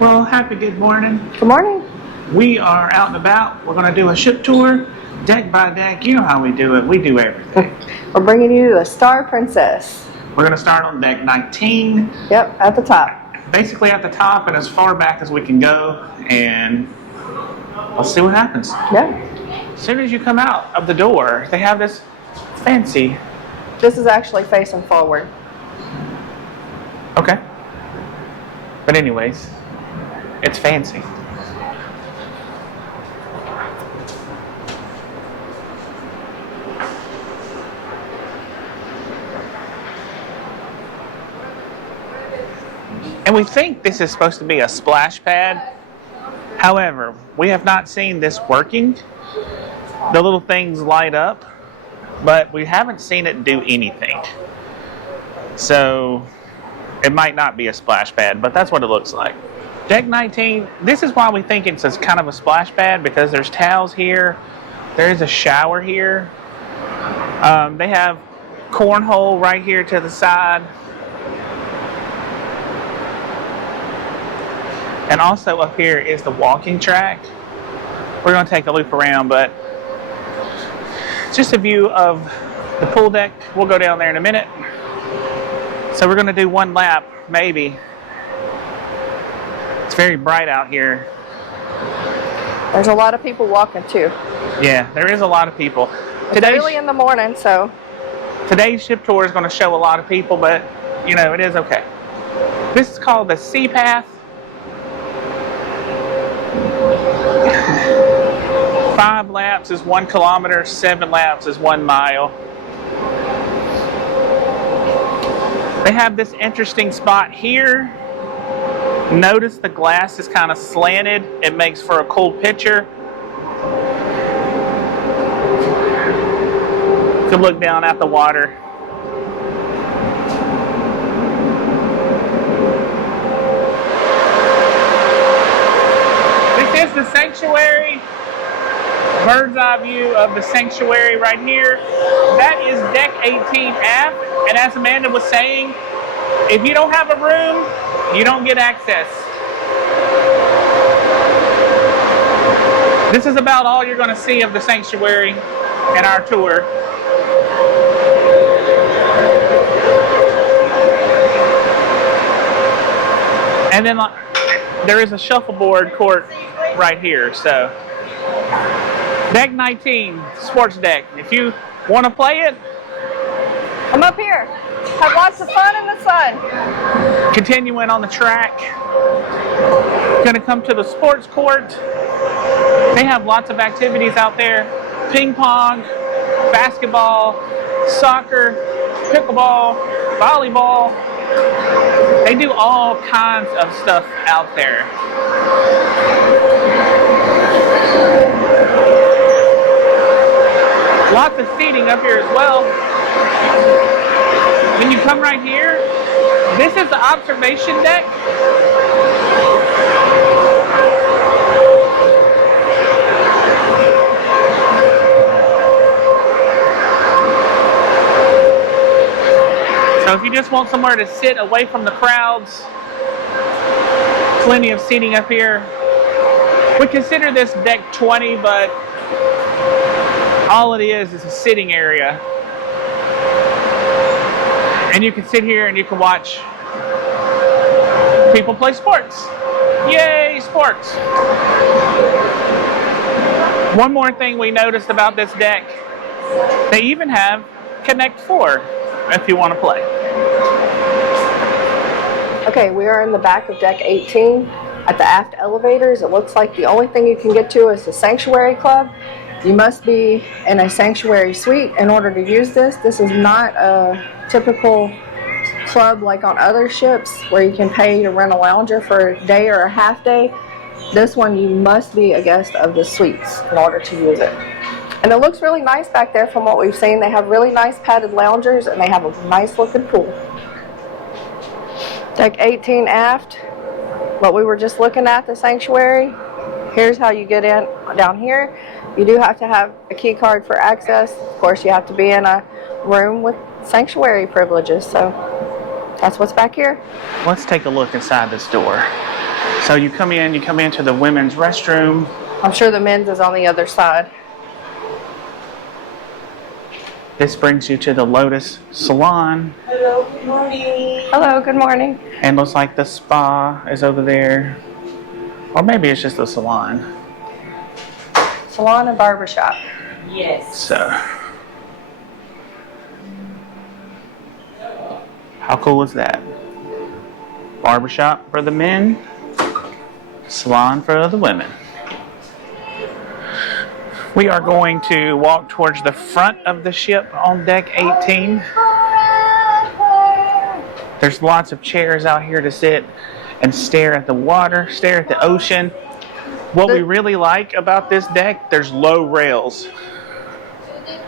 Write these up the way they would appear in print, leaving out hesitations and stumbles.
Well, happy good morning. Good morning. We are out and about. We're going to do a ship tour, deck by deck. You know how we do it. We do everything. We're bringing you the Star Princess. We're going to start on deck 19. Yep, at the top. Basically at the top and as far back as we can go. And let's see what happens. Yeah. As soon as you come out of the door, they have this fancy. This is actually facing forward. Okay. But anyways, it's fancy. And we think this is supposed to be a splash pad. However, we have not seen this working. The little things light up, but we haven't seen it do anything. So it might not be a splash pad, but that's what it looks like. Deck 19, this is why we think it's kind of a splash pad, because there's towels here. There is a shower here. They have cornhole right here to the side. And also up here is the walking track. We're going to take a loop around, but just a view of the pool deck. We'll go down there in a minute. So we're going to do one lap, maybe. It's very bright out here. There's a lot of people walking too. Yeah, there is a lot of people. It's early in the morning, so. Today's ship tour is going to show a lot of people, but you know, it is okay. This is called the Sea Path. 5 laps is 1 kilometer, 7 laps is 1 mile. They have this interesting spot here. Notice the glass is kind of slanted. It makes for a cool picture. You can look down at the water. This is the sanctuary. Bird's eye view of the sanctuary right here. That is deck 18 aft, and as Amanda was saying, if you don't have a room, you don't get access. This is about all you're going to see of the sanctuary in our tour. And then there is a shuffleboard court right here, so. Deck 19, sports deck. If you want to play it, I'm up here. Have lots of fun in the sun. Continuing on the track. Going to come to the sports court. They have lots of activities out there. Ping pong, basketball, soccer, pickleball, volleyball. They do all kinds of stuff out there. Lots of seating up here as well. When you come right here, this is the observation deck. So if you just want somewhere to sit away from the crowds, plenty of seating up here. We consider this deck 20, but all it is a sitting area. And you can sit here and you can watch people play sports. Yay, sports. One more thing we noticed about this deck, they even have Connect 4 if you want to play. Okay, we are in the back of deck 18 at the aft elevators. It looks like the only thing you can get to is the Sanctuary Club. You must be in a sanctuary suite in order to use this. This is not a typical club like on other ships where you can pay to rent a lounger for a day or a half day. This one you must be a guest of the suites in order to use it. And it looks really nice back there from what we've seen. They have really nice padded loungers and they have a nice looking pool. Deck 18 aft, what we were just looking at, the sanctuary. Here's how you get in down here. You do have to have a key card for access. Of course, you have to be in a room with sanctuary privileges, so that's what's back here. Let's take a look inside this door. So you come into the women's restroom. I'm sure the men's is on the other side. This brings you to the Lotus salon. Hello, good morning. Hello, good morning. And looks like the spa is over there. Or maybe it's just the salon. Salon and barbershop. Yes. So, how cool is that? Barbershop for the men, salon for the women. We are going to walk towards the front of the ship on deck 18. There's lots of chairs out here to sit and stare at the water, stare at the ocean. What we really like about this deck, there's low rails.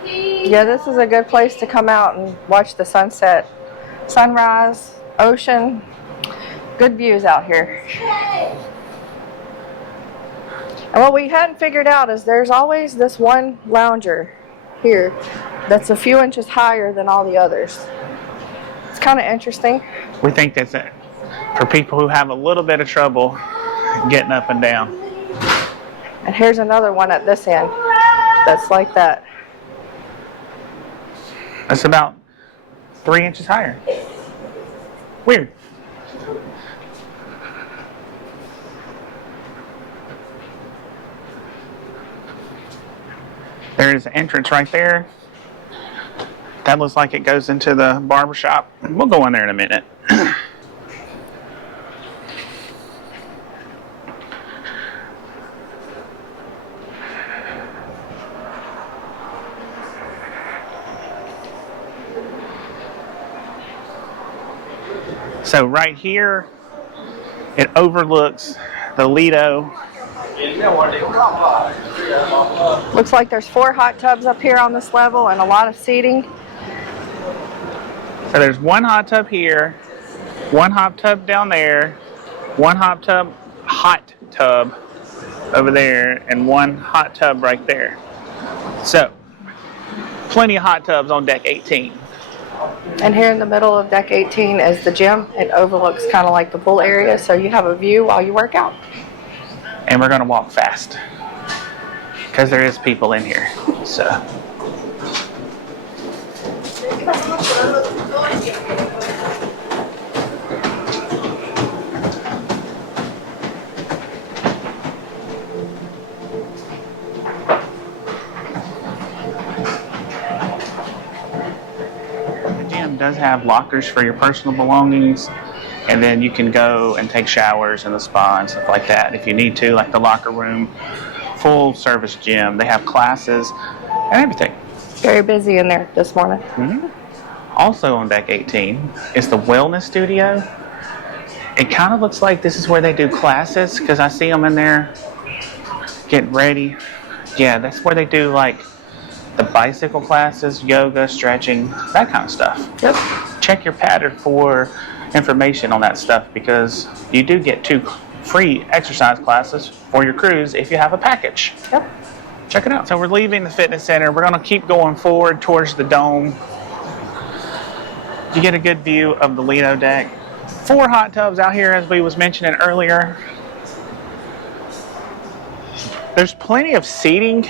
Yeah, this is a good place to come out and watch the sunset, sunrise, ocean. Good views out here. And what we hadn't figured out is there's always this one lounger here that's a few inches higher than all the others. It's kind of interesting. We think that's it for people who have a little bit of trouble getting up and down. And here's another one at this end that's like that. That's about 3 inches higher. Weird. There's an entrance right there. That looks like it goes into the barbershop. We'll go in there in a minute. So right here, it overlooks the Lido. Looks like there's 4 hot tubs up here on this level and a lot of seating. So there's one hot tub here, one hot tub down there, one hot tub over there, and one hot tub right there. So, plenty of hot tubs on deck 18. And here in the middle of deck 18 is the gym. It overlooks kind of like the pool area, so you have a view while you work out. And we're gonna walk fast because there is people in here. So. The gym does have lockers for your personal belongings. And then you can go and take showers in the spa and stuff like that if you need to, like the locker room, full service gym. They have classes and everything. Very busy in there this morning. Mm-hmm. Also on deck 18 is the wellness studio. It kind of looks like this is where they do classes because I see them in there getting ready. Yeah, that's where they do like the bicycle classes, yoga, stretching, that kind of stuff. Yep. Check your pattern for information on that stuff because you do get 2 free exercise classes for your cruise if you have a package. Yep. Check it out. So we're leaving the fitness center. We're going to keep going forward towards the dome. You get a good view of the Lido deck. 4 hot tubs out here as we was mentioning earlier. There's plenty of seating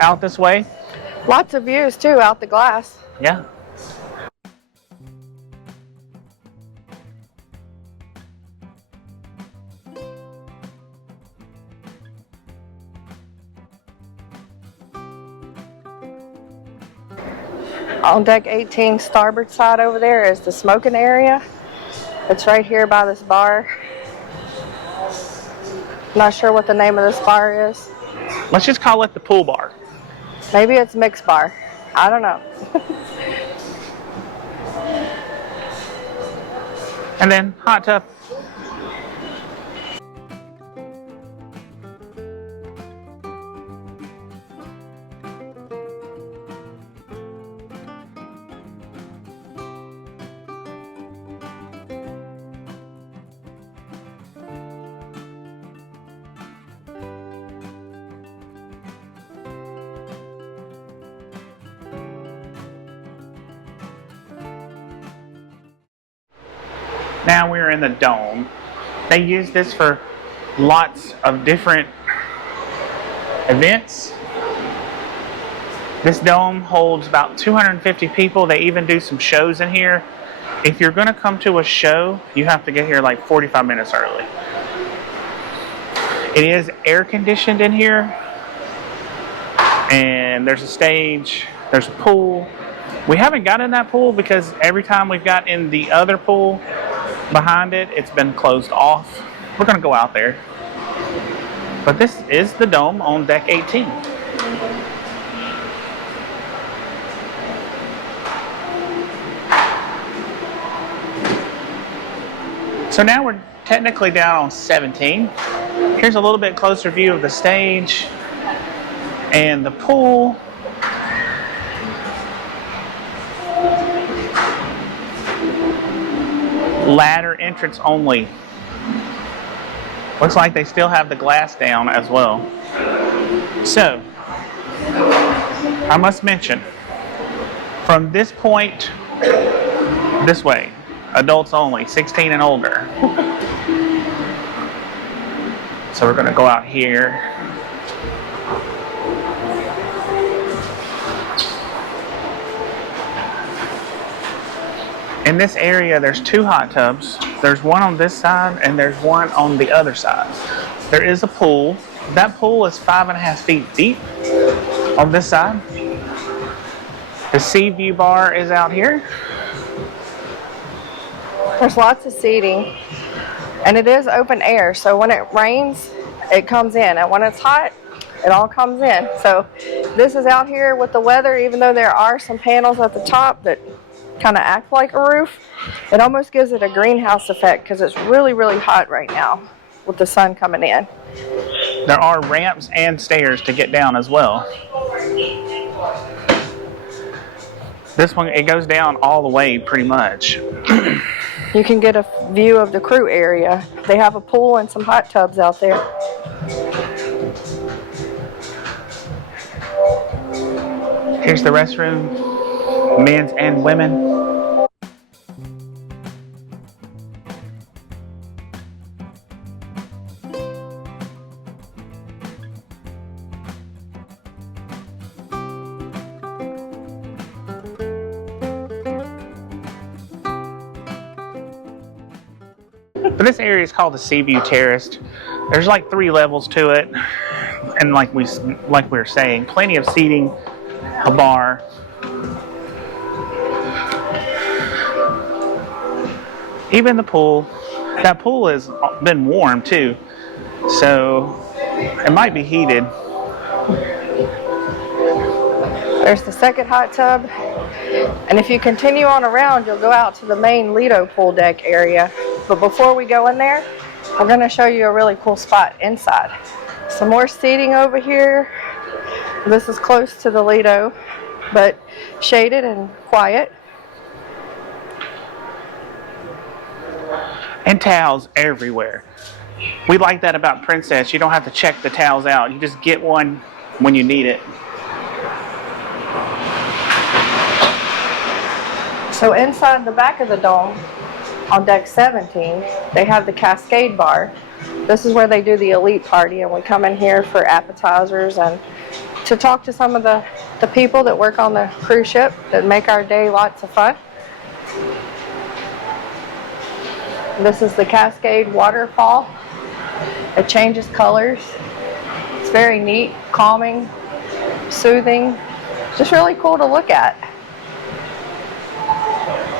out this way. Lots of views too out the glass. Yeah. On deck 18, starboard side over there is the smoking area. It's right here by this bar. Not sure what the name of this bar is. Let's just call it the pool bar. Maybe it's mixed bar. I don't know. And then hot tub. Now we're in the dome. They use this for lots of different events. This dome holds about 250 people. They even do some shows in here. If you're going to come to a show, you have to get here like 45 minutes early. It is air conditioned in here. And there's a stage, there's a pool. We haven't got in that pool because every time we've got in the other pool behind it, it's been closed off. We're going to go out there. But this is the dome on deck 18. So now we're technically down on 17. Here's a little bit closer view of the stage and the pool. Ladder entrance only. Looks like they still have the glass down as well. So, I must mention, from this point this way, adults only, 16 and older. So we're going to go out here. In this area, there's 2 hot tubs. There's one on this side and there's one on the other side. There is a pool. That pool is 5.5 feet deep on this side. The Seaview bar is out here. There's lots of seating, and it is open air, so when it rains, it comes in, and when it's hot, it all comes in. So this is out here with the weather, even though there are some panels at the top that kind of act like a roof, it almost gives it a greenhouse effect because it's really, really hot right now with the sun coming in. There are ramps and stairs to get down as well. This one, it goes down all the way pretty much. You can get a view of the crew area. They have a pool and some hot tubs out there. Here's the restroom, men's and women. But this area is called the Seaview Terrace. There's like 3 levels to it, and like we were saying, plenty of seating, a bar. Even the pool. That pool has been warm too, so it might be heated. There's the second hot tub, and if you continue on around, you'll go out to the main Lido pool deck area. But before we go in there, I'm going to show you a really cool spot inside. Some more seating over here. This is close to the Lido, but shaded and quiet. And towels everywhere. We like that about Princess. You don't have to check the towels out. You just get one when you need it. So inside the back of the dome, on deck 17, they have the Cascade Bar. This is where they do the elite party, and we come in here for appetizers and to talk to some of the people that work on the cruise ship that make our day lots of fun. This is the Cascade waterfall. It changes colors. It's very neat, calming, soothing, just really cool to look at.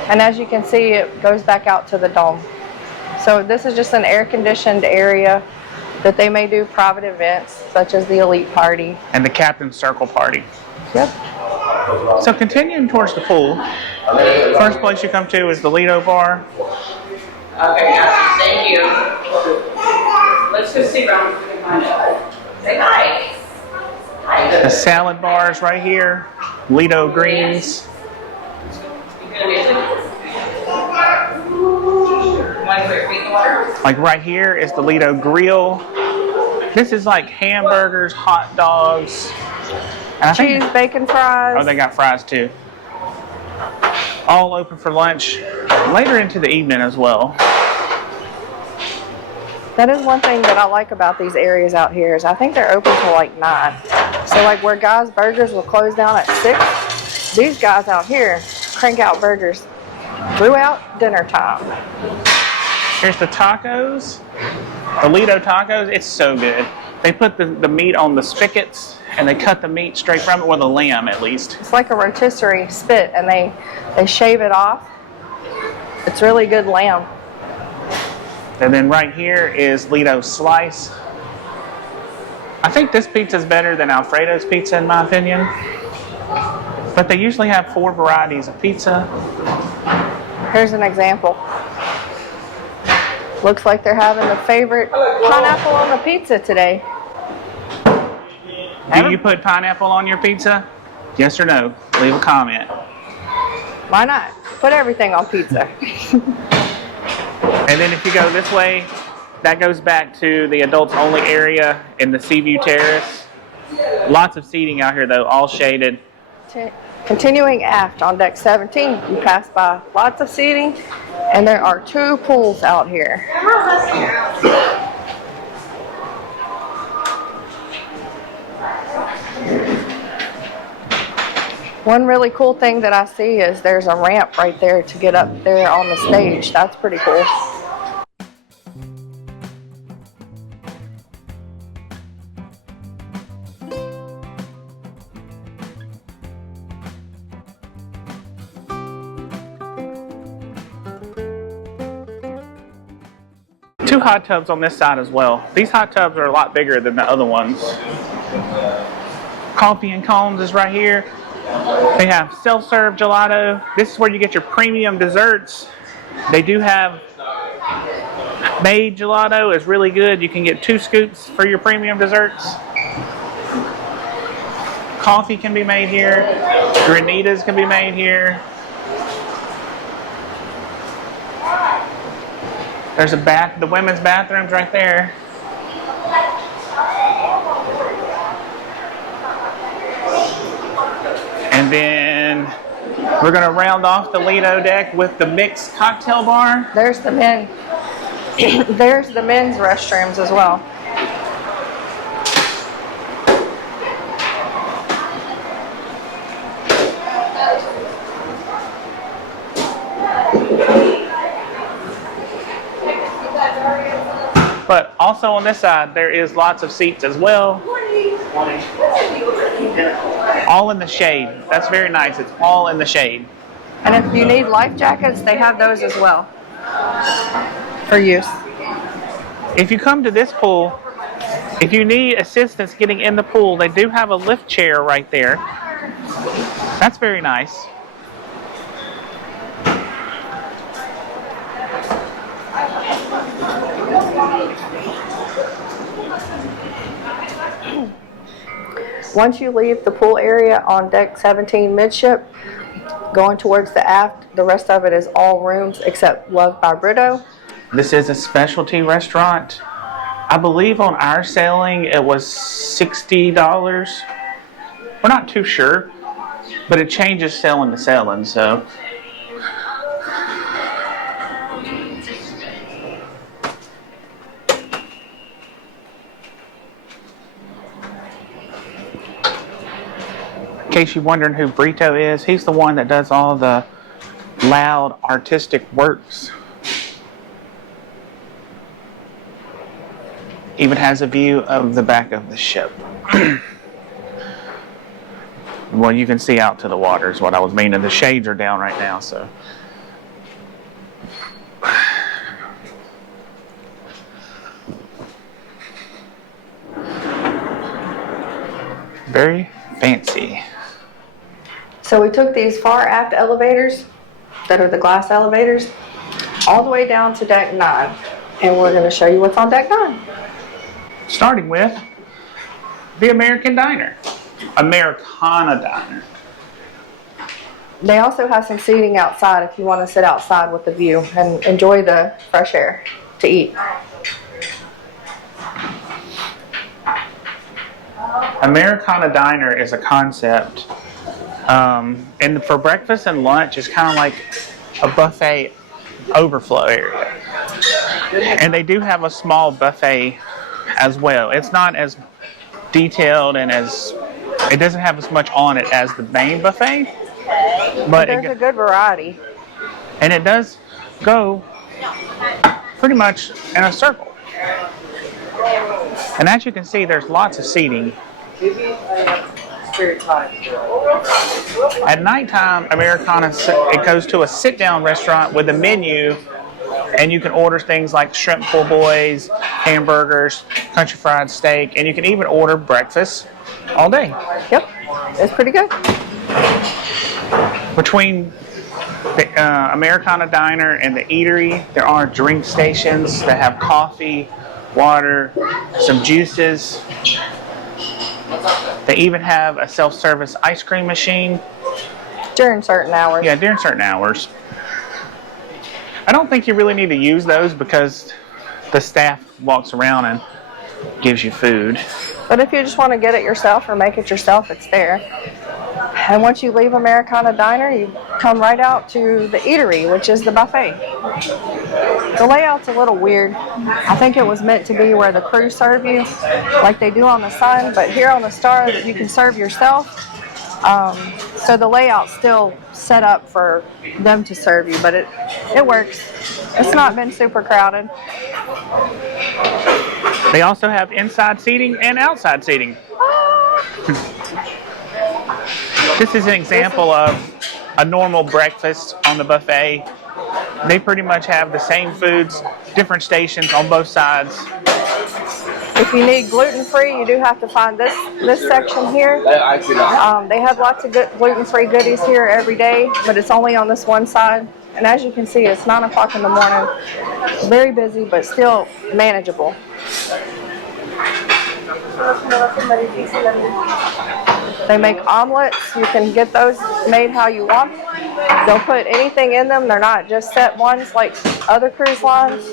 And as you can see, it goes back out to the dome. So this is just an air-conditioned area that they may do private events, such as the elite party. And the Captain's Circle party. Yep. So continuing towards the pool, first place you come to is the Lido bar. Okay, yeah, thank you. Let's go see around if we can find it. Say hi. Hi. The salad bar is right here. Lido greens. Like right here is the Lido grill. This is like hamburgers, hot dogs, and I think, cheese, bacon fries. oh, they got fries too. All open for lunch later into the evening as well. That is one thing that I like about these areas out here is I think they're open till like 9. So like where Guys Burgers will close down at 6, these guys out here crank out burgers throughout dinner time. Here's the tacos, the Lido tacos. It's so good. They put the meat on the spigots and they cut the meat straight from it, or the lamb at least. It's like a rotisserie spit and they shave it off. It's really good lamb. And then right here is Lido slice. I think this pizza is better than Alfredo's pizza in my opinion. But they usually have 4 varieties of pizza. Here's an example. Looks like they're having the favorite pineapple on the pizza today. Do you put pineapple on your pizza? Yes or no? Leave a comment. Why not? Put everything on pizza. And then if you go this way, that goes back to the adults only area in the Seaview terrace. Lots of seating out here though, all shaded. Continuing aft on deck 17, you pass by lots of seating, and there are 2 pools out here. One really cool thing that I see is there's a ramp right there to get up there on the stage. That's pretty cool. Two hot tubs on this side as well. These hot tubs are a lot bigger than the other ones. Coffee and Cones is right here. They have self-serve gelato. This is where you get your premium desserts. They do have made gelato. It's really good. You can get 2 scoops for your premium desserts. Coffee can be made here. Granitas can be made here. There's the women's bathrooms right there. And then we're gonna round off the Lido deck with the mixed cocktail bar. There's the men. There's the men's restrooms as well. But also on this side, there is lots of seats as well. All in the shade. That's very nice. It's all in the shade. And if you need life jackets, they have those as well for use. If you come to this pool, if you need assistance getting in the pool, they do have a lift chair right there. That's very nice. Once you leave the pool area on deck 17 midship, going towards the aft, the rest of it is all rooms except Love by Brito. This is a specialty restaurant. I believe on our sailing it was $60. We're not too sure, but it changes sailing to sailing, so. In case you're wondering who Brito is, he's the one that does all the loud artistic works. Even has a view of the back of the ship. Well, you can see out to the water is what I was meaning. The shades are down right now, so. Very fancy. So we took these far aft elevators, that are the glass elevators, all the way down to deck 9. And we're going to show you what's on deck 9. Starting with the American Diner. Americana Diner. They also have some seating outside if you want to sit outside with the view and enjoy the fresh air to eat. Americana Diner is a concept. And for breakfast and lunch, it's kind of like a buffet overflow area. And they do have a small buffet as well. It's not as detailed and it doesn't have as much on it as the main buffet. But There's a good variety. And it does go pretty much in a circle. And as you can see, there's lots of seating. At nighttime, Americana, it goes to a sit-down restaurant with a menu, and you can order things like shrimp po' boys, hamburgers, country fried steak, and you can even order breakfast all day. Yep, it's pretty good. Between the Americana Diner and the eatery, there are drink stations that have coffee, water, some juices. They even have a self-service ice cream machine. During certain hours. Yeah, during certain hours. I don't think you really need to use those because the staff walks around and gives you food. But if you just want to get it yourself or make it yourself, it's there. And once you leave Americana Diner, you come right out to the eatery, which is the buffet. The layout's a little weird. I think it was meant to be where the crew serve you, like they do on the Sun, but here on the Star, you can serve yourself. So the layout's still set up for them to serve you, but it works. It's not been super crowded. They also have inside seating and outside seating. This is an example of a normal breakfast on the buffet. They pretty much have the same foods, different stations on both sides. If you need gluten-free, you do have to find this section here. They have lots of good gluten-free goodies here every day, but it's only on this one side. And as you can see, it's 9 o'clock in the morning. Very busy, but still manageable. They make omelets. You can get those made how you want. They'll put anything in them. They're not just set ones like other cruise lines.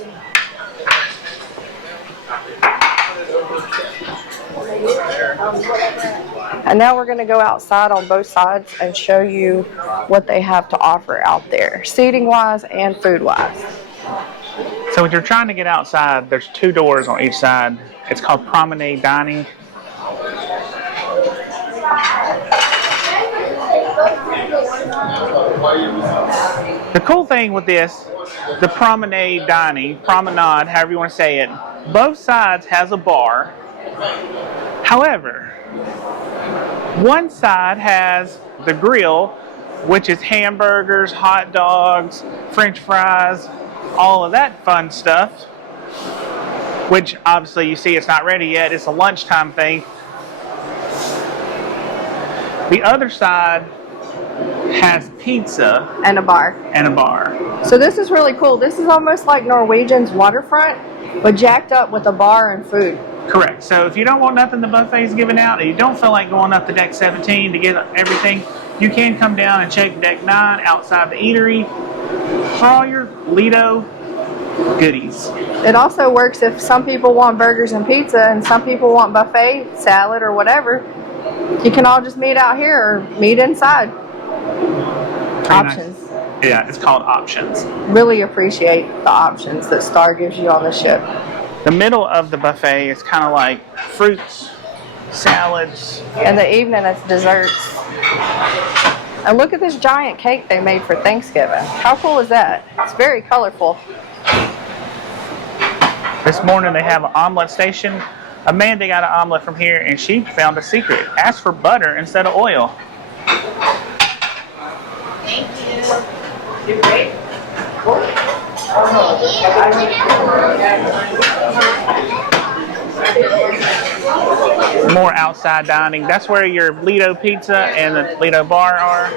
And now we're going to go outside on both sides and show you what they have to offer out there, seating-wise and food-wise. So when you're trying to get outside, there's 2 doors on each side. It's called Promenade Dining. The cool thing with this, the Promenade Dining, Promenade, however you want to say it, both sides has a bar. However, one side has the grill, which is hamburgers, hot dogs, French fries, all of that fun stuff, which obviously you see it's not ready yet. It's a lunchtime thing. The other side has pizza and a bar. So this is really cool. This is almost like Norwegian's waterfront, but jacked up with a bar and food. Correct. So if you don't want nothing the buffet's giving out, and you don't feel like going up to deck 17 to get everything, you can come down and check deck 9 outside the eatery for all your Lido goodies. It also works if some people want burgers and pizza and some people want buffet, salad, or whatever. You can all just meet out here or meet inside. Options. Nice. Yeah, it's called options. Really appreciate the options that Star gives you on the ship. The middle of the buffet is kind of like fruits, salads. In the evening, it's desserts. And look at this giant cake they made for Thanksgiving. How cool is that? It's very colorful. This morning they have an omelet station. Amanda got an omelet from here and she found a secret. Ask for butter instead of oil. Thank you. You're great. More outside dining. That's where your Lido pizza and the Lido bar are.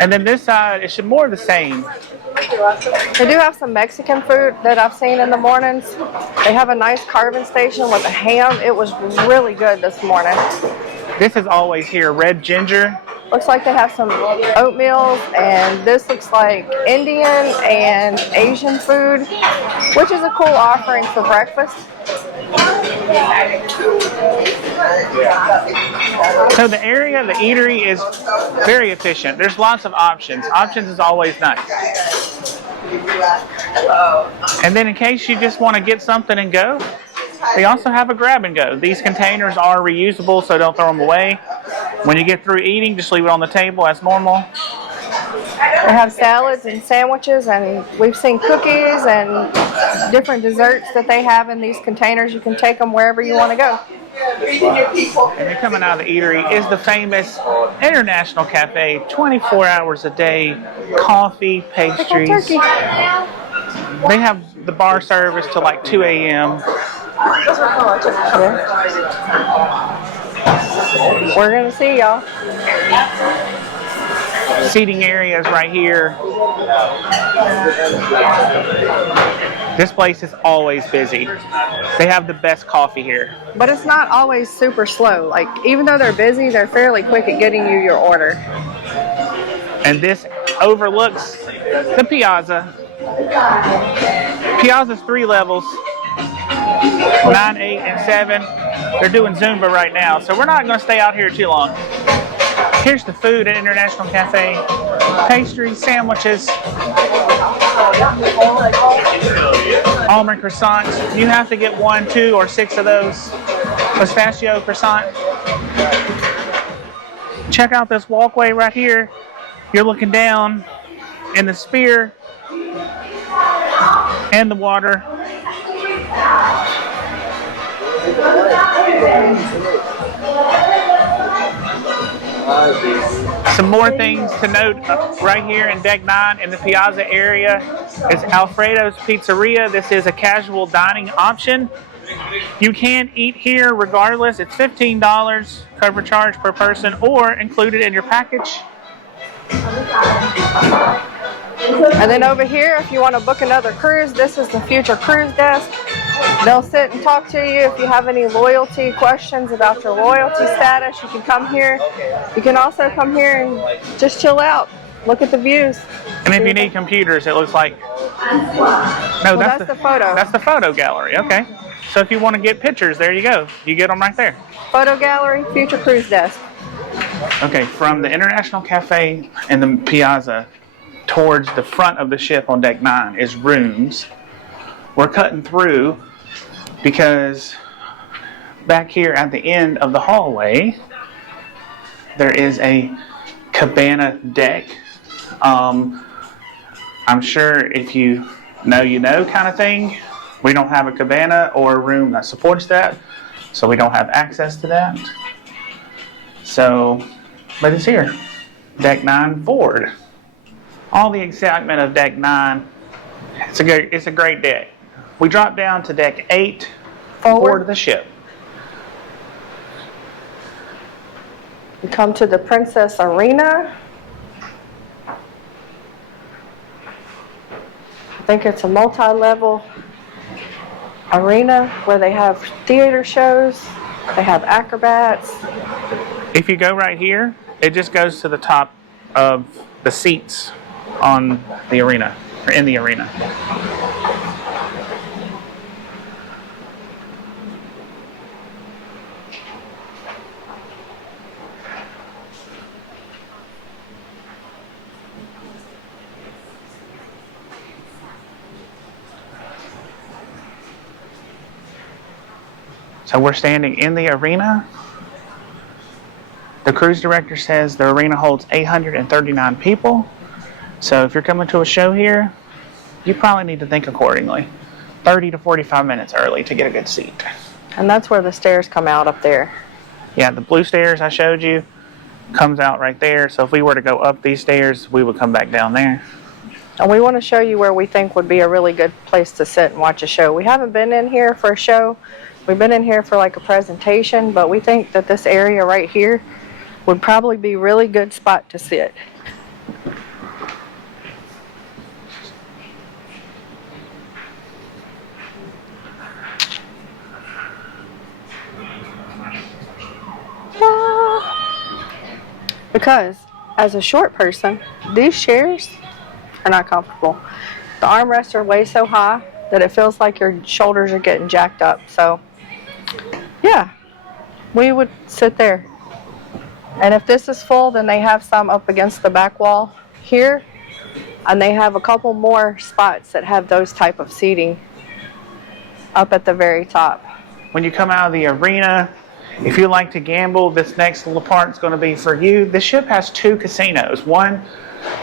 And then this side, it should more of the same. They do have some Mexican food that I've seen in the mornings. They have a nice carving station with a ham. It was really good this morning. This is always here, red ginger. Looks like they have some oatmeal, and this looks like Indian and Asian food, which is a cool offering for breakfast. So the area, the eatery is very efficient. There's lots of options. Options is always nice. And then in case you just want to get something and go, they also have a grab and go. These containers are reusable, so don't throw them away. When you get through eating, just leave it on the table as normal. They have salads and sandwiches, and we've seen cookies and different desserts that they have in these containers. You can take them wherever you want to go. And then coming out of the eatery is the famous International Cafe, 24 hours a day, coffee, pastries. Turkey. They have the bar service till like 2 a.m. We're going to see y'all. Seating areas right here. This place is always busy. They have the best coffee here. But it's not always super slow. Like, even though they're busy, they're fairly quick at getting you your order. And this overlooks the Piazza. Piazza's 3 levels, 9, 8, and 7. They're doing Zumba right now, so we're not going to stay out here too long. Here's the food at International Cafe. Pastries, sandwiches, almond croissants. You have to get 1, 2, or 6 of those. Pistachio croissant. Check out this walkway right here. You're looking down in the Sphere and the water. Some more things to note right here in Deck 9 in the Piazza area is Alfredo's Pizzeria. This is a casual dining option. You can eat here regardless. It's $15 cover charge per person or included in your package. And then over here, if you want to book another cruise, this is the future cruise desk. They'll sit and talk to you. If you have any loyalty questions about your loyalty status, you can come here. You can also come here and just chill out, look at the views. And if you need computers, it looks like... No, that's the photo. That's the photo gallery, okay. So if you want to get pictures, there you go. You get them right there. Photo gallery, future cruise desk. Okay, from the International Cafe and the Piazza towards the front of the ship on Deck 9 is rooms. We're cutting through because back here at the end of the hallway, there is a cabana deck. I'm sure if you know kind of thing. We don't have a cabana or a room that supports that, so we don't have access to that. So, but it's here. Deck 9 forward. All the excitement of Deck 9. It's a great deck. We drop down to Deck 8, forward of the ship. We come to the Princess Arena. I think it's a multi-level arena where they have theater shows, they have acrobats. If you go right here, it just goes to the top of the seats on the arena, or in the arena. So we're standing in the arena. The cruise director says the arena holds 839 people. So if you're coming to a show here, you probably need to think accordingly. 30 to 45 minutes early to get a good seat. And that's where the stairs come out up there. Yeah, the blue stairs I showed you comes out right there. So if we were to go up these stairs, we would come back down there. And we want to show you where we think would be a really good place to sit and watch a show. We haven't been in here for a show. We've been in here for like a presentation, but we think that this area right here would probably be a really good spot to sit. Because as a short person, these chairs are not comfortable. The armrests are way so high that it feels like your shoulders are getting jacked up. So yeah, we would sit there. And if this is full, then they have some up against the back wall here. And they have a couple more spots that have those type of seating up at the very top. When you come out of the arena, if you like to gamble, this next little part is going to be for you. The ship has 2 casinos. One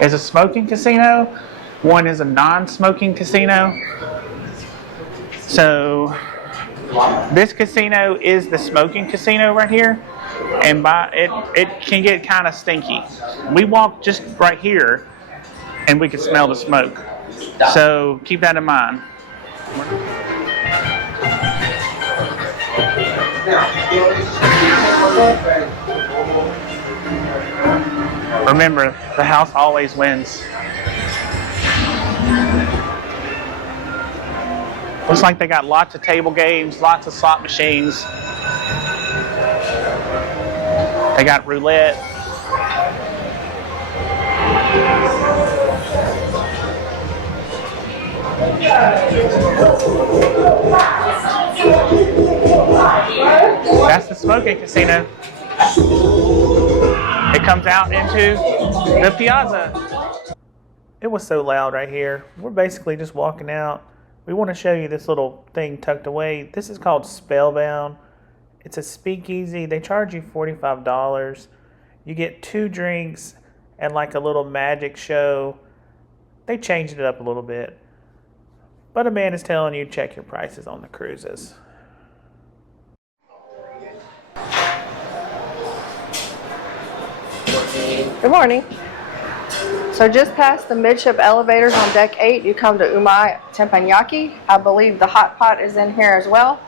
is a smoking casino. One is a non-smoking casino. So this casino is the smoking casino right here, and it can get kind of stinky. We walked just right here, and we could smell the smoke. So keep that in mind. Remember, the house always wins. Looks like they got lots of table games, lots of slot machines. They got roulette. That's the smoking casino. It comes out into the Piazza. It was so loud right here. We're basically just walking out. We want to show you this little thing tucked away. This is called Spellbound. It's a speakeasy. They charge you $45. You get 2 drinks and like a little magic show. They changed it up a little bit. But a man is telling you check your prices on the cruises. Good morning. So just past the midship elevators on deck 8, you come to Umai Teppanyaki. I believe the hot pot is in here as well.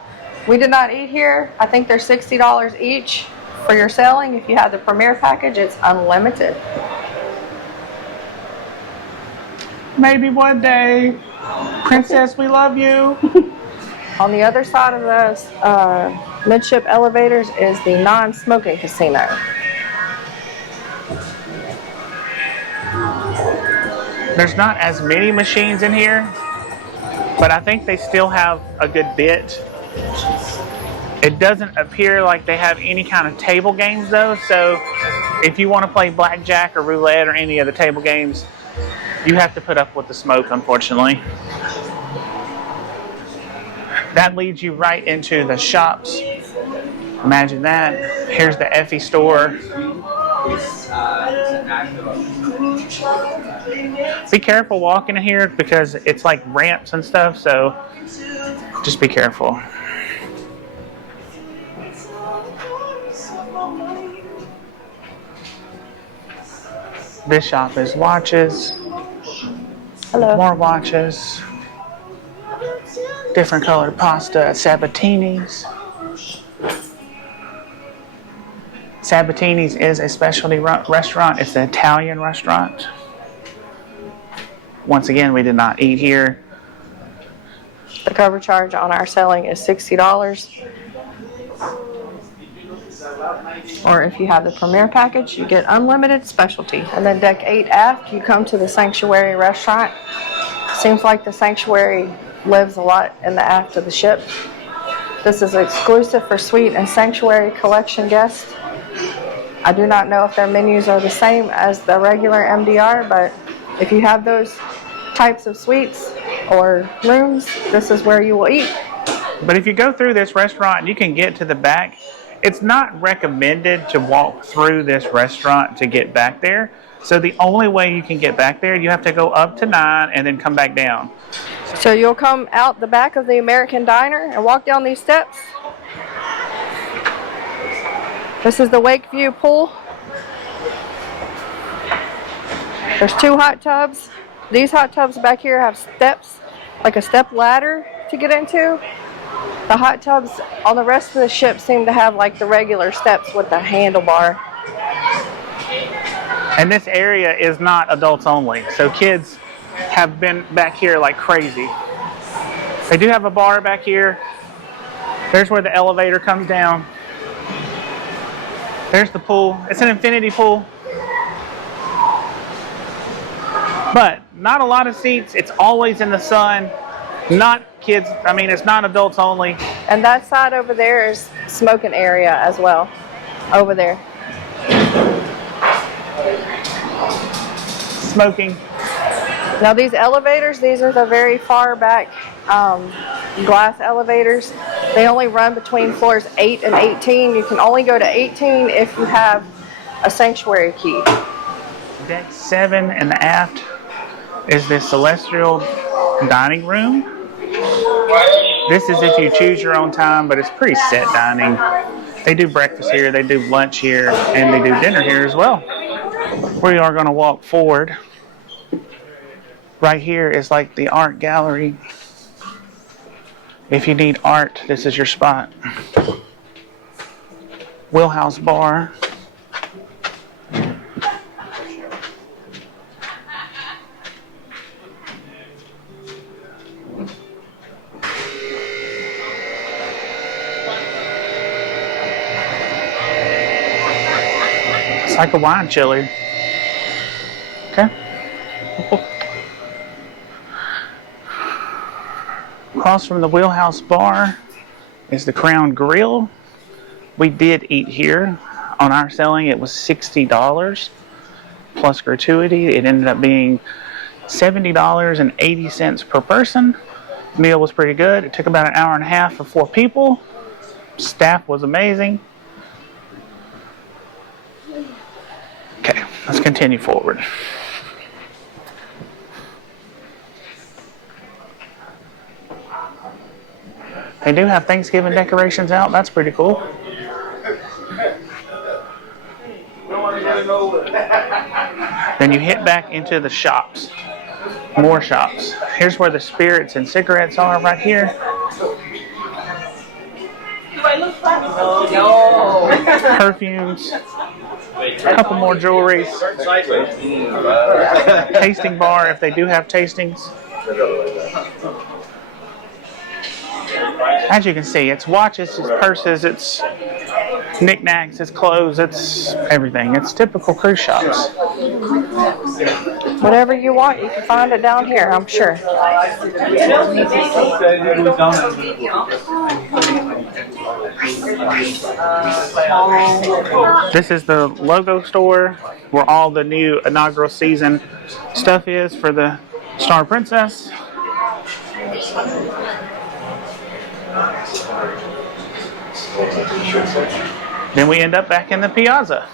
We did not eat here. I think they're $60 each for your sailing. If you have the premier package, it's unlimited. Maybe one day, Princess, we love you. On the other side of the midship elevators is the non-smoking casino. There's not as many machines in here, but I think they still have a good bit. It doesn't appear like they have any kind of table games though, so if you want to play blackjack or roulette or any of the table games, you have to put up with the smoke, unfortunately. That leads you right into the shops. Imagine that. Here's the Effie store. Be careful walking in here because it's like ramps and stuff, so just be careful. This shop is watches. Hello. More watches. Different colored pasta at Sabatini's. Sabatini's is a specialty restaurant. It's an Italian restaurant. Once again, we did not eat here. The cover charge on our sailing is $60. Or if you have the premier package, you get unlimited specialty. And then deck 8 aft, you come to the Sanctuary restaurant. Seems like the Sanctuary lives a lot in the aft of the ship. This is exclusive for suite and Sanctuary collection guests. I do not know if their menus are the same as the regular MDR, but if you have those types of suites or rooms, this is where you will eat. But if you go through this restaurant, you can get to the back. It's not recommended to walk through this restaurant to get back there. So the only way you can get back there, you have to go up to 9 and then come back down. So you'll come out the back of the American Diner and walk down these steps. This is the Wakeview pool. There's 2 hot tubs. These hot tubs back here have steps, like a step ladder to get into. The hot tubs on the rest of the ship seem to have like the regular steps with the handlebar. And this area is not adults only, so kids have been back here like crazy. They do have a bar back here. There's where the elevator comes down. There's the pool. It's an infinity pool. But not a lot of seats. It's always in the sun. Not kids, I mean, it's not adults only. And that side over there is smoking area as well, over there. Smoking. Now these elevators, these are the very far back glass elevators. They only run between floors 8 and 18. You can only go to 18 if you have a sanctuary key. Deck 7 in the aft is the celestial dining room. This is if you choose your own time, but it's pretty set dining. They do breakfast here, they do lunch here, and they do dinner here as well. We are going to walk forward. Right here is like the art gallery. If you need art, this is your spot. Wheelhouse bar. It's like a wine chiller. Okay. Across from the Wheelhouse Bar is the Crown Grill. We did eat here. On our selling, it was $60 plus gratuity. It ended up being $70.80 per person. Meal was pretty good. It took about an hour and a half for 4 people. Staff was amazing. Okay, let's continue forward. They do have Thanksgiving decorations out. That's pretty cool. Then you hit back into the shops. More shops. Here's where the spirits and cigarettes are right here. Perfumes. A couple more jewelries. Tasting bar if they do have tastings. As you can see, it's watches, it's purses, it's knickknacks, it's clothes, it's everything. It's typical cruise shops. Whatever you want, you can find it down here, I'm sure. This is the logo store where all the new inaugural season stuff is for the Star Princess. Then we end up back in the Piazza.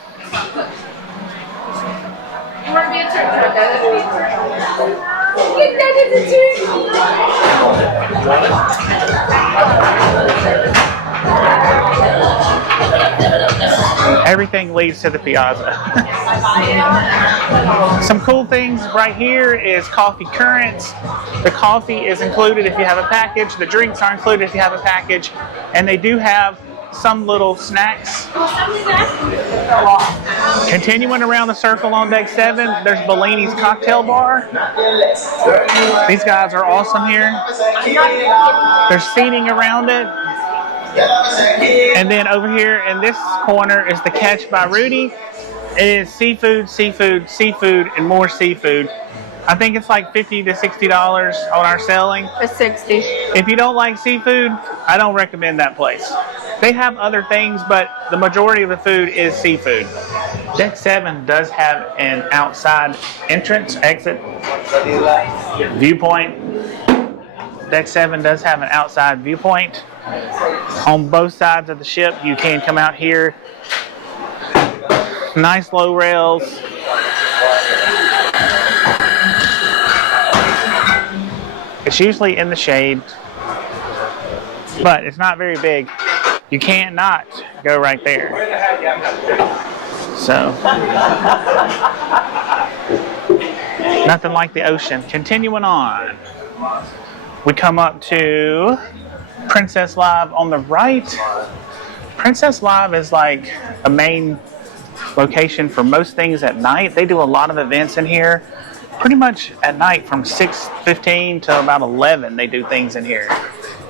Everything leads to the Piazza. Some cool things right here is coffee currents. The coffee is included if you have a package. The drinks are included if you have a package. And they do have some little snacks. Continuing around the circle on deck 7, there's Bellini's Cocktail Bar. These guys are awesome here. There's seating around it. And then over here in this corner is the Catch by Rudy. It is seafood, seafood, seafood, and more seafood. I think it's like $50 to $60 on our selling. It's 60. If you don't like seafood, I don't recommend that place. They have other things, but the majority of the food is seafood. Deck 7 does have an outside entrance, exit, viewpoint. Deck 7 does have an outside viewpoint. On both sides of the ship, you can come out here. Nice low rails. It's usually in the shade, but it's not very big. You can't not go right there. So, nothing like the ocean. Continuing on, we come up to Princess Live on the right. Princess Live is like a main location for most things at night. They do a lot of events in here. Pretty much at night from 6:15 to about 11 they do things in here.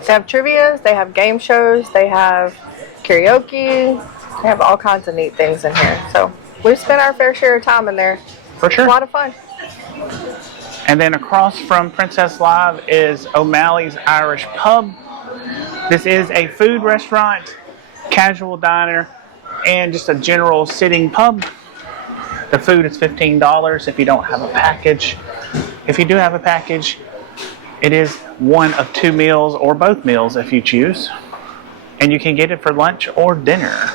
They have trivias, they have game shows, they have karaoke, they have all kinds of neat things in here. So we've spent our fair share of time in there. For sure. It's a lot of fun. And then across from Princess Live is O'Malley's Irish Pub. This is a food restaurant, casual diner, and just a general sitting pub. The food is $15 if you don't have a package. If you do have a package, it is one of 2 meals or both meals if you choose. And you can get it for lunch or dinner.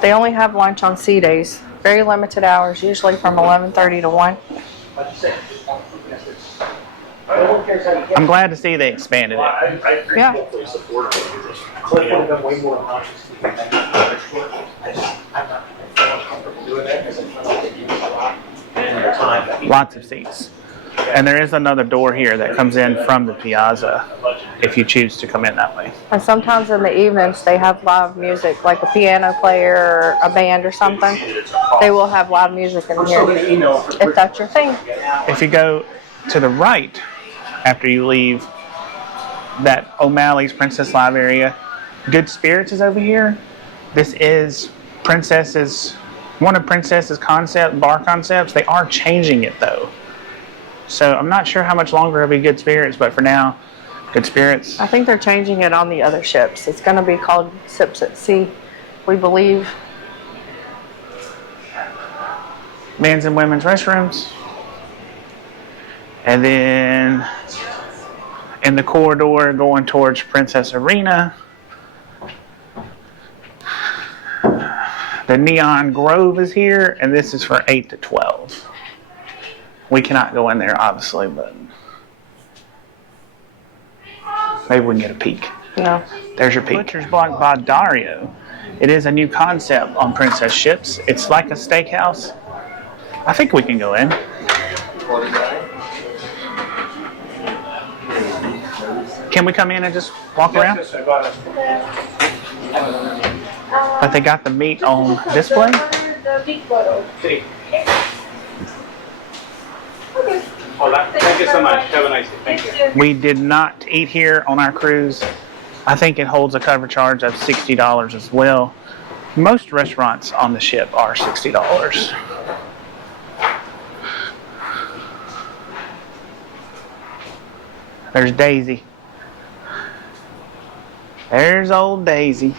They only have lunch on C days. Very limited hours, usually from 11:30 to 1. I'm glad to see they expanded it. Yeah. Lots of seats. And there is another door here that comes in from the piazza if you choose to come in that way. And sometimes in the evenings they have live music, like a piano player or a band or something. They will have live music in here, if that's your thing. If you go to the right after you leave that O'Malley's Princess Live area, Good Spirits is over here. This is one of Princess's bar concepts. They are changing it though. So I'm not sure how much longer it'll be Good Spirits, but for now, Good Spirits. I think they're changing it on the other ships. It's going to be called Sips at Sea, we believe. Men's and women's restrooms. And then in the corridor going towards Princess Arena, the Neon Grove is here, and this is for 8 to 12. We cannot go in there, obviously, but maybe we can get a peek. No. There's your peek. Butcher's Block by Dario. It is a new concept on Princess ships. It's like a steakhouse. I think we can go in. Can we come in and just walk around? But they got the meat on display. Thank you so much. Have a nice day. Thank you. We did not eat here on our cruise. I think it holds a cover charge of $60 as well. Most restaurants on the ship are $60. There's Daisy. There's old Daisy.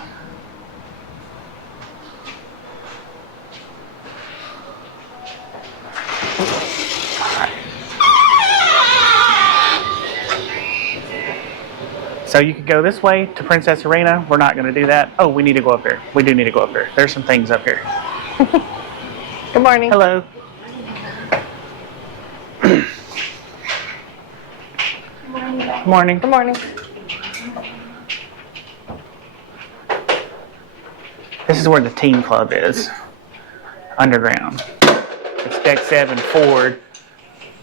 So you could go this way to Princess Arena. We're not going to do that. Oh, we need to go up here. We do need to go up here. There's some things up here. Good morning. Hello. Morning. Good morning. This is where the team club is. Underground. It's deck 7 forward.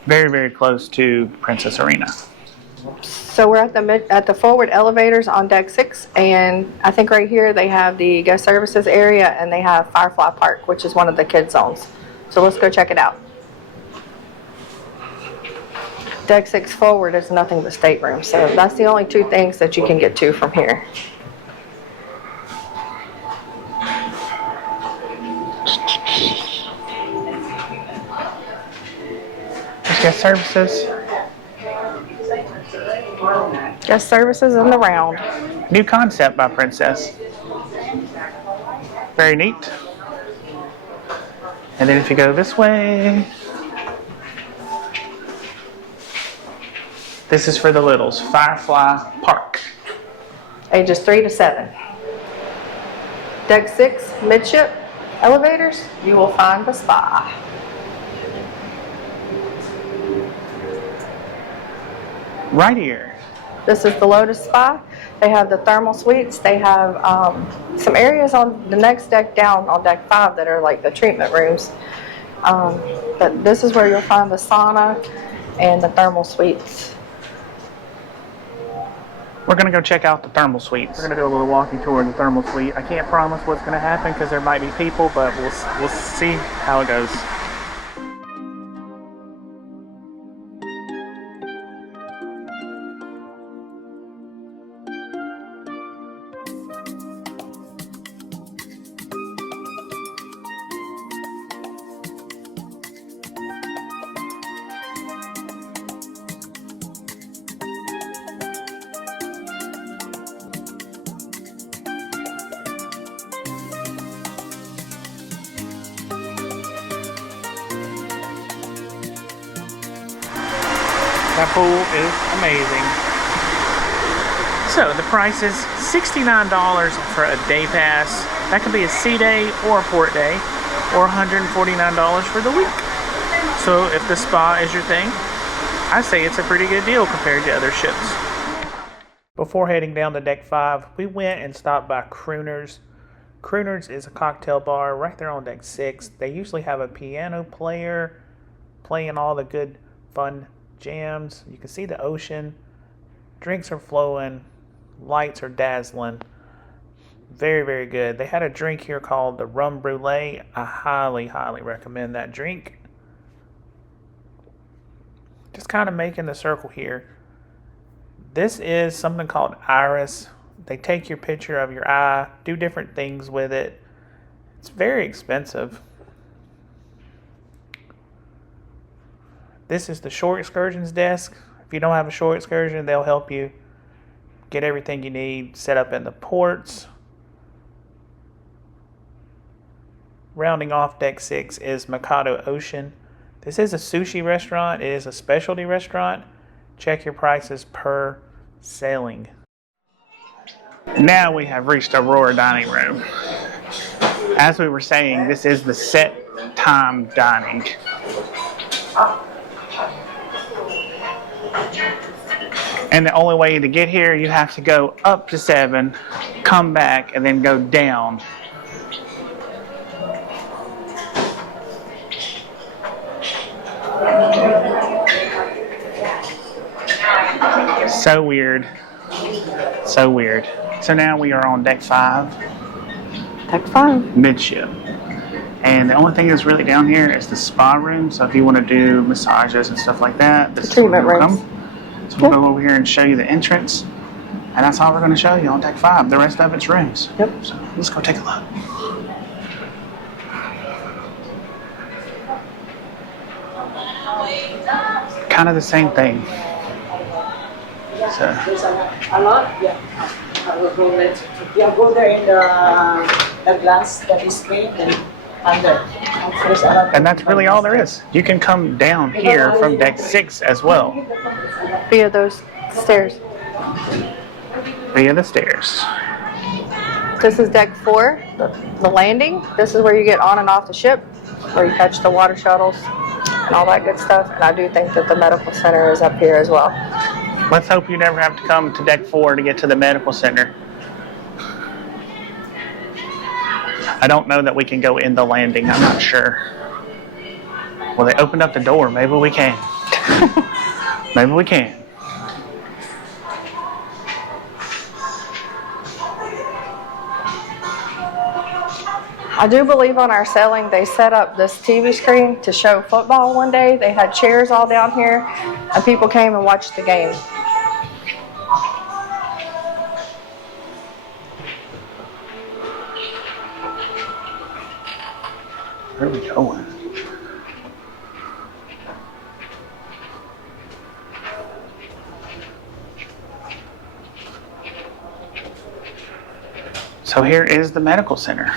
Very, very close to Princess Arena. So we're at the forward elevators on deck 6, and I think right here they have the guest services area, and they have Firefly Park, which is one of the kids zones. So let's go check it out. Deck 6 forward is nothing but staterooms, so that's the only 2 things that you can get to from here. There's guest services. Guest services in the round. New concept by Princess. Very neat. And then if you go this way, this is for the littles. Firefly Park. Ages 3 to 7. Deck 6 midship elevators, you will find the spa. Right here. This is the Lotus Spa. They have the thermal suites. They have some areas on the next deck down on deck 5 that are like the treatment rooms. But this is where you'll find the sauna and the thermal suites. We're going to go check out the thermal suites. We're going to do a little walking tour of the thermal suite. I can't promise what's going to happen because there might be people, but we'll see how it goes. That pool is amazing. So the price is $69 for a day pass. That could be a sea day or a port day, or $149 for the week. So if the spa is your thing, I say it's a pretty good deal compared to other ships. Before heading down to deck 5, we went and stopped by Kuners. Kuners is a cocktail bar right there on deck 6. They usually have a piano player playing all the good fun jams. You can see the ocean. Drinks are flowing. Lights are dazzling. Very, very good. They had a drink here called the Rum Brulee. I highly, highly recommend that drink. Just kind of making the circle here. This is something called iris. They take your picture of your eye, do different things with it. It's very expensive. This is the shore excursions desk. If you don't have a shore excursion, they'll help you get everything you need set up in the ports. Rounding off deck 6 is Mikado Ocean. This is a sushi restaurant. It is a specialty restaurant. Check your prices per sailing. Now we have reached Aurora dining room. As we were saying, this is the set time dining. And the only way to get here, you have to go up to 7, come back, and then go down. So weird. So weird. So now we are on deck 5. Deck 5. Midship. And the only thing that's really down here is the spa room. So if you want to do massages and stuff like that, this is where Treatment you'll rooms. come. So we'll go over here and show you the entrance. And that's all we're going to show you on deck 5. The rest of it's rooms. Yep. So let's go take a look. Kind of the same thing. So There's a lot, yeah. I will go let yeah, go there in the glass that is clean and under. There's a lot. and that's really all there is. You can come down here from deck 6 as well Via those stairs. via the stairs. This is deck 4, the landing. This is where you get on and off the ship, where you catch the water shuttles and all that good stuff. And I do think that the medical center is up here as well. Let's hope you never have to come to deck 4 to get to the medical center. I don't know that we can go in the landing. I'm not sure. Well, they opened up the door. Maybe we can. Maybe we can. I do believe on our sailing they set up this TV screen to show football one day. They had chairs all down here and people came and watched the game. Where are we going? So here is the medical center.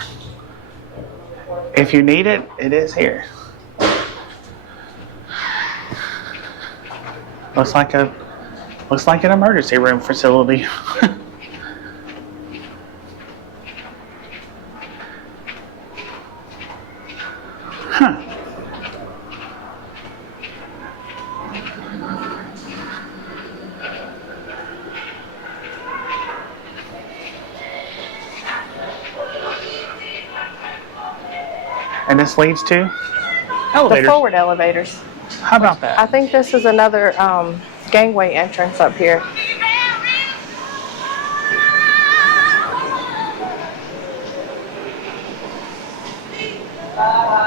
If you need it, it is here. Looks like an emergency room facility. Huh. And this leads to The elevators. forward elevators. How about I that? think this is another gangway entrance up here.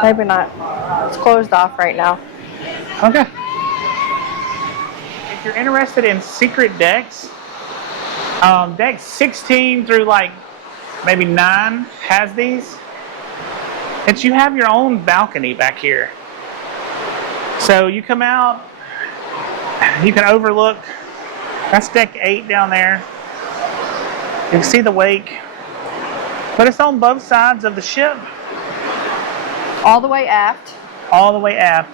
Maybe not. It's closed off right now. Okay. If you're interested in secret decks, deck 16 through like maybe 9 has these. You have your own balcony back here. So you come out, you can overlook, that's deck 8 down there. You can see the wake, but it's on both sides of the ship, All the way aft. all the way aft.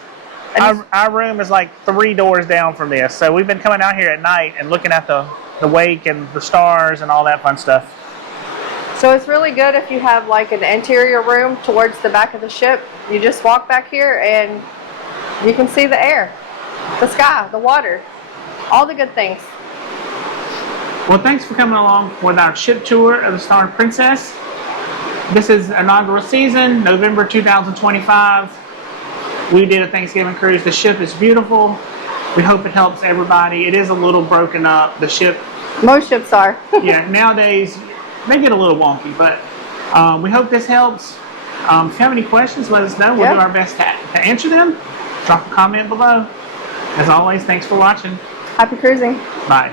Our room is like 3 doors down from this, so we've been coming out here at night and looking at the wake and the stars and all that fun stuff. So it's really good if you have like an interior room towards the back of the ship. You just walk back here and you can see the air, the sky, the water, all the good things. Well, thanks for coming along with our ship tour of the Star Princess. This is inaugural season, November 2025. We did a Thanksgiving cruise. The ship is beautiful. We hope it helps everybody. It is a little broken up. The ship, Most ships are. yeah, nowadays they get a little wonky, but we hope this helps. If you have any questions, let us know. We'll Yep. do our best to answer them. Drop a comment below. As always, thanks for watching. Happy cruising. Bye.